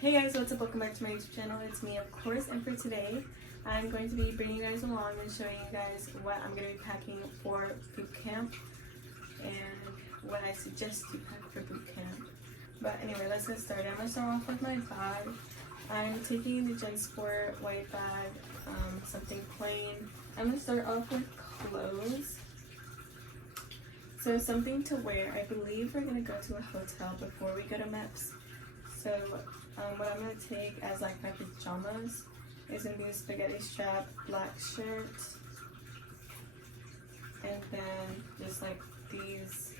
Hey guys, what's up? Welcome back to my YouTube channel. It's me, of course, and for today I'm going to be bringing you guys along and showing you guys what I'm going to be packing for boot camp and what I suggest you pack for boot camp. But anyway, let's get started. I'm going to start off with my bag. I'm taking the Gen Sport white bag, something plain. I'm going to start off with clothes. So something to wear. I believe we're going to go to a hotel before we go to MEPS. So what I'm going to take as like my pajamas is going to be a spaghetti strap black shirt, and then just like these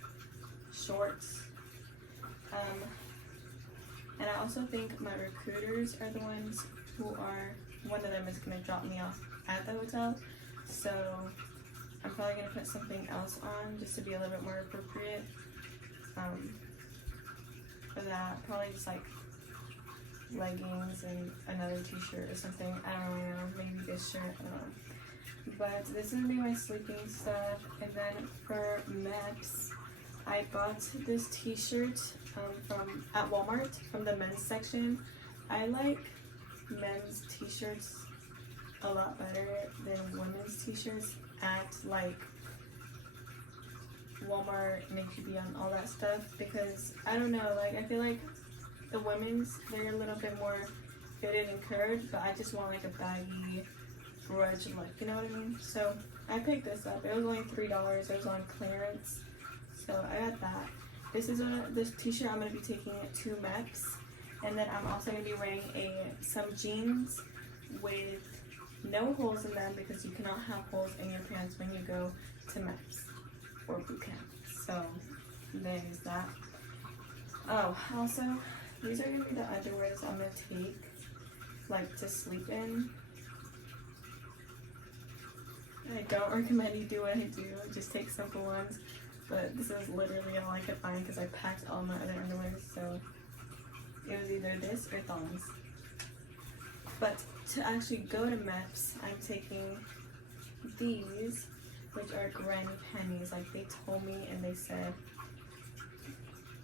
shorts. And I also think my recruiters are the ones who are, one of them is going to drop me off at the hotel. So I'm probably going to put something else on just to be a little bit more appropriate for that. Probably just like leggings and another t-shirt or something. I don't really know, maybe this shirt, I don't know. But this is gonna be my sleeping stuff. And then for MEPS, I bought this t-shirt at Walmart from the men's section. I like men's t-shirts a lot better than women's t-shirts at like Walmart and HEB and all that stuff, because I don't know, like I feel like the women's, they're a little bit more fitted and curved, but I just want like a baggy grudge look, you know what I mean? So I picked this up. It was only $3. It was on clearance, so I got that. This is this t-shirt I'm going to be taking it to MEPS, and then I'm also going to be wearing some jeans with no holes in them, because you cannot have holes in your pants when you go to MEPS or boot camp. So there's that. Oh, also, these are going to be the underwears I'm going to take, like, to sleep in. I don't recommend you do what I do, just take simple ones, but this is literally all I could find because I packed all my other underwears, so it was either this or thongs. But to actually go to MEPS, I'm taking these, which are granny panties. Like, they told me and they said,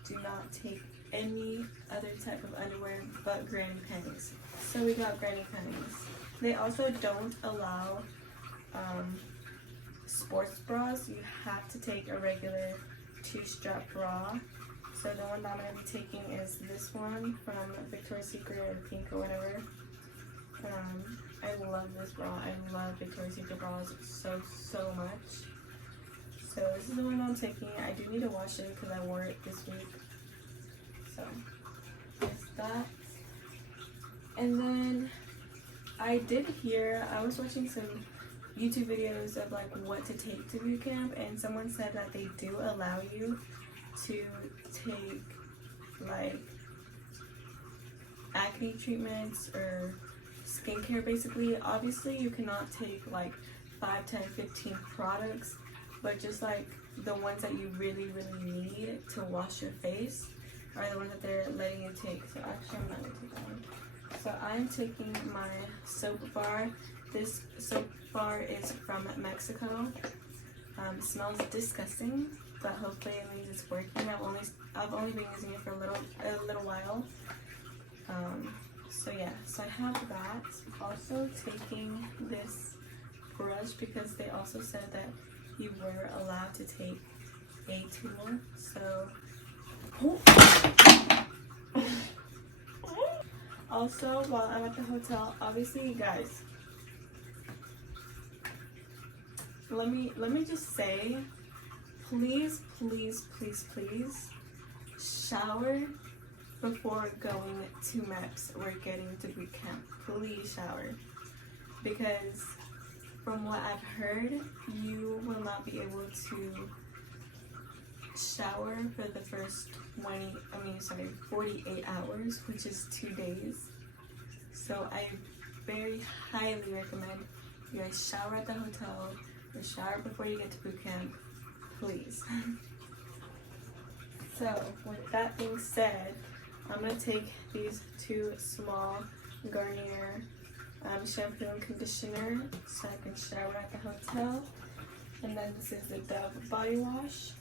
do not take any other type of underwear but granny panties. So we got granny panties. They also don't allow sports bras. You have to take a regular two-strap bra. So the one that I'm going to be taking is this one from Victoria's Secret or Pink or whatever. I love this bra. I love Victoria's Secret bras so much. So this is the one I'm taking. I do need to wash it because I wore it this week. So there's that. And then I was watching some YouTube videos of like what to take to boot camp, and someone said that they do allow you to take like acne treatments or skincare basically. Obviously you cannot take like 5, 10, 15 products, but just like the ones that you really need to wash your face are the ones that they're letting you take. So actually I'm not going to take that one. So I'm taking my soap bar. This soap bar is from Mexico. Smells disgusting, but hopefully it means it's working. I've only been using it for a little while. So yeah, so I have that. Also taking this brush because they also said that you were allowed to take a tool. So also, while I'm at the hotel, obviously, guys, let me just say, please shower before going to MEPS or getting to boot camp. Please shower, because from what I've heard, you will not be able to shower for the first 48 hours, which is 2 days. So I very highly recommend you guys shower at the hotel or shower before you get to boot camp, please. So with that being said, I'm going to take these 2 small Garnier shampoo and conditioner so I can shower at the hotel. And then this is the Dove body wash.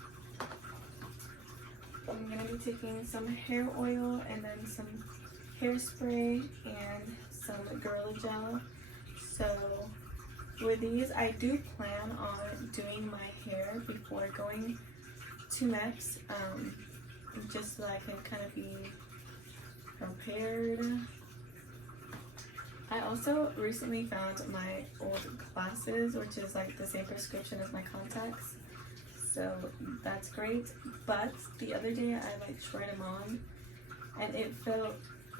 I'm going to be taking some hair oil and then some hairspray and some Gorilla Gel. So with these, I do plan on doing my hair before going to MEPS, just so I can kind of be prepared. I also recently found my old glasses, which is like the same prescription as my contacts, so that's great. But the other day I like tried them on and it felt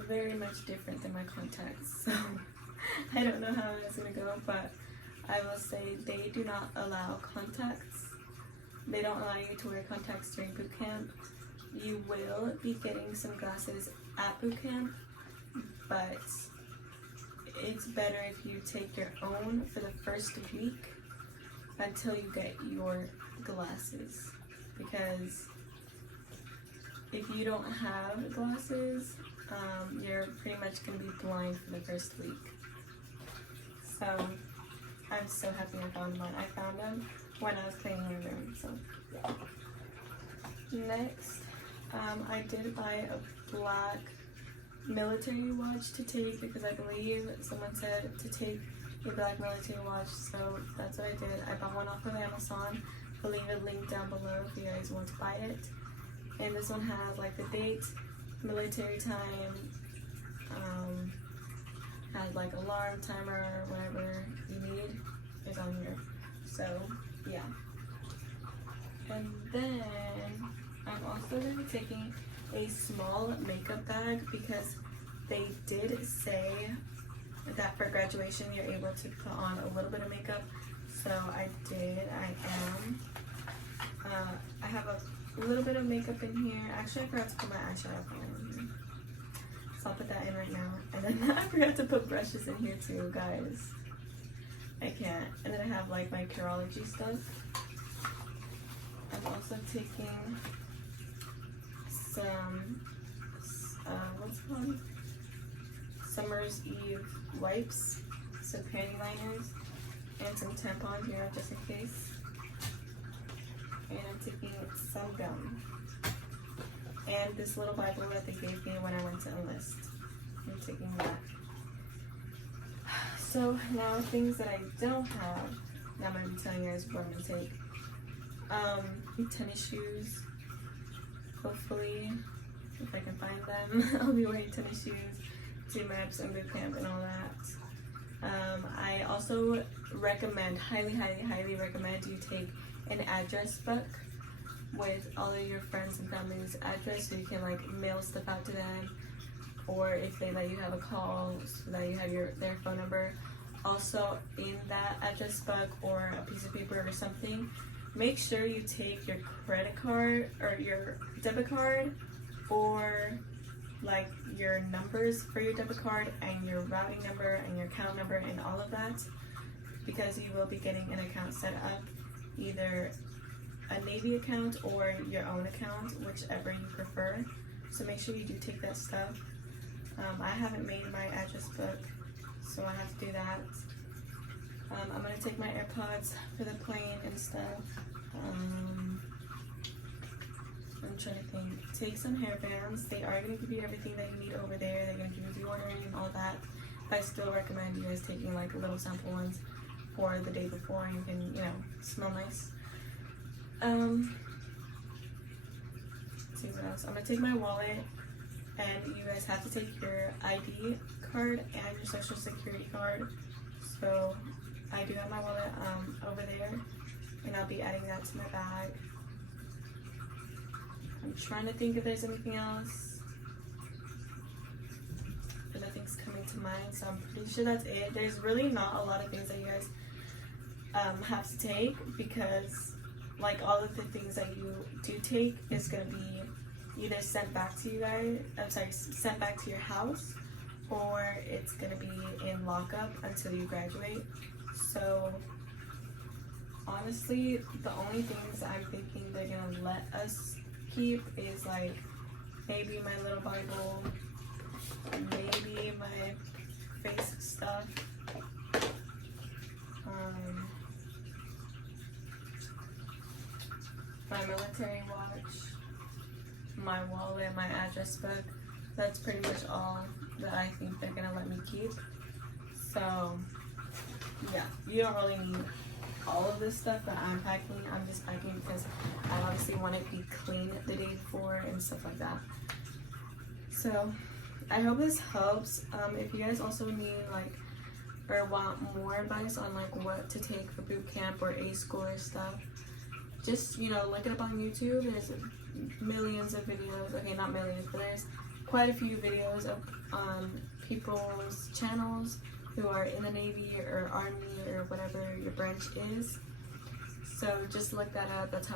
very much different than my contacts, so I don't know how it's gonna go, but I will say they do not allow contacts. They don't allow you to wear contacts during boot camp. You will be getting some glasses at boot camp, but it's better if you take your own for the first week until you get your glasses, because if you don't have glasses, you're pretty much going to be blind for the first week. So I'm so happy I found one. I found them when I was cleaning my room. So yeah. Next, I did buy a black military watch to take because I believe someone said to take a black military watch, so that's what I did. I bought one off of Amazon. I'll leave a link down below if you guys want to buy it. And this one has like the date, military time, has like alarm, timer, whatever you need is on here. So yeah. And then I'm also going to be taking a small makeup bag because they did say that for graduation you're able to put on a little bit of makeup. So I did. I have a little bit of makeup in here. Actually, I forgot to put my eyeshadow palette in here, so I'll put that in right now. And then I forgot to put brushes in here too, guys. I can't. And then I have like my Curology stuff. I'm also taking some what's it called? Summer's Eve wipes, some panty liners, and some tampons here just in case. And I'm taking some gum. And this little Bible that they gave me when I went to enlist. I'm taking that. So now things that I don't have, now I'm going to be telling you guys what I'm going to take. Tennis shoes. Hopefully, if I can find them, I'll be wearing tennis shoes to MEPS and boot camp and all that. I also recommend, highly recommend you take an address book with all of your friends and family's address so you can like mail stuff out to them, or if they let you have a call so that you have their phone number. Also in that address book or a piece of paper or something, make sure you take your credit card or your debit card, or like your numbers for your debit card and your routing number and your account number and all of that, because you will be getting an account set up, either a Navy account or your own account, whichever you prefer. So make sure you do take that stuff. I haven't made my address book, so I have to do that. I'm going to take my AirPods for the plane and stuff. I'm trying to think. Take some hair bands. They are going to give you everything that you need over there. They're going to give you deodorant and all that. But I still recommend you guys taking like little sample ones for the day before, and you can, smell nice. Let's see what else. I'm going to take my wallet, and you guys have to take your ID card and your social security card. So I do have my wallet over there, and I'll be adding that to my bag. I'm trying to think if there's anything else, but nothing's coming to mind, so I'm pretty sure that's it. There's really not a lot of things that you guys have to take, because like all of the things that you do take is going to be either sent back to you guys, sent back to your house, or it's going to be in lockup until you graduate. So honestly, the only things I'm thinking they're going to let us keep is like maybe my little Bible, maybe my face stuff, my military watch, my wallet, my address book. That's pretty much all that I think they're gonna let me keep. So yeah, you don't really need all of this stuff that I'm packing. I'm just packing because I obviously want it to be clean the day before and stuff like that. So I hope this helps. If you guys also need like or want more advice on like what to take for boot camp or A-school or stuff, just, you know, look it up on YouTube. There's millions of videos. Okay, not millions, but there's quite a few videos of people's channels who are in the Navy or Army or whatever your branch is. So just look that up. That's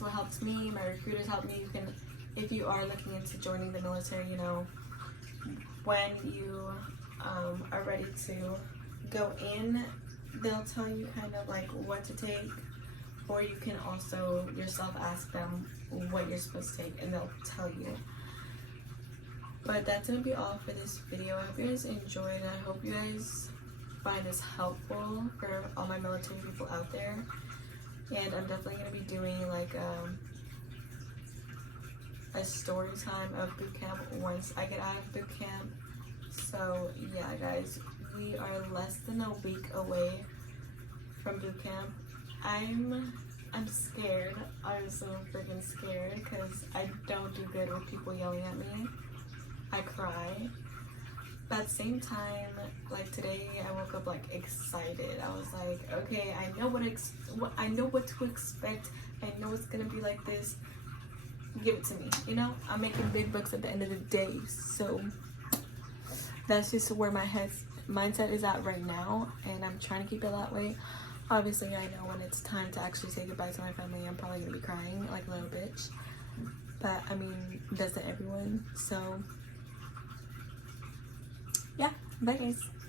what helps me. My recruiters help me. You can, if you are looking into joining the military, you know, when you are ready to go in, they'll tell you kind of like what to take, or you can also yourself ask them what you're supposed to take and they'll tell you. But that's gonna be all for this video. I hope you guys enjoyed it. I hope you guys find this helpful for all my military people out there. And I'm definitely gonna be doing like a story time of boot camp once I get out of boot camp. So yeah, guys, we are less than a week away from boot camp. I'm scared. I'm so freaking scared because I don't do good with people yelling at me. I cry. But at the same time, like today, I woke up like excited. I was like, okay, I know what to expect. I know it's gonna be like this. Give it to me. You know, I'm making big bucks at the end of the day. So that's just where my mindset is at right now, and I'm trying to keep it that way. Obviously, I know when it's time to actually say goodbye to my family, I'm probably gonna be crying like a little bitch. But I mean, doesn't everyone? So yeah, bye guys.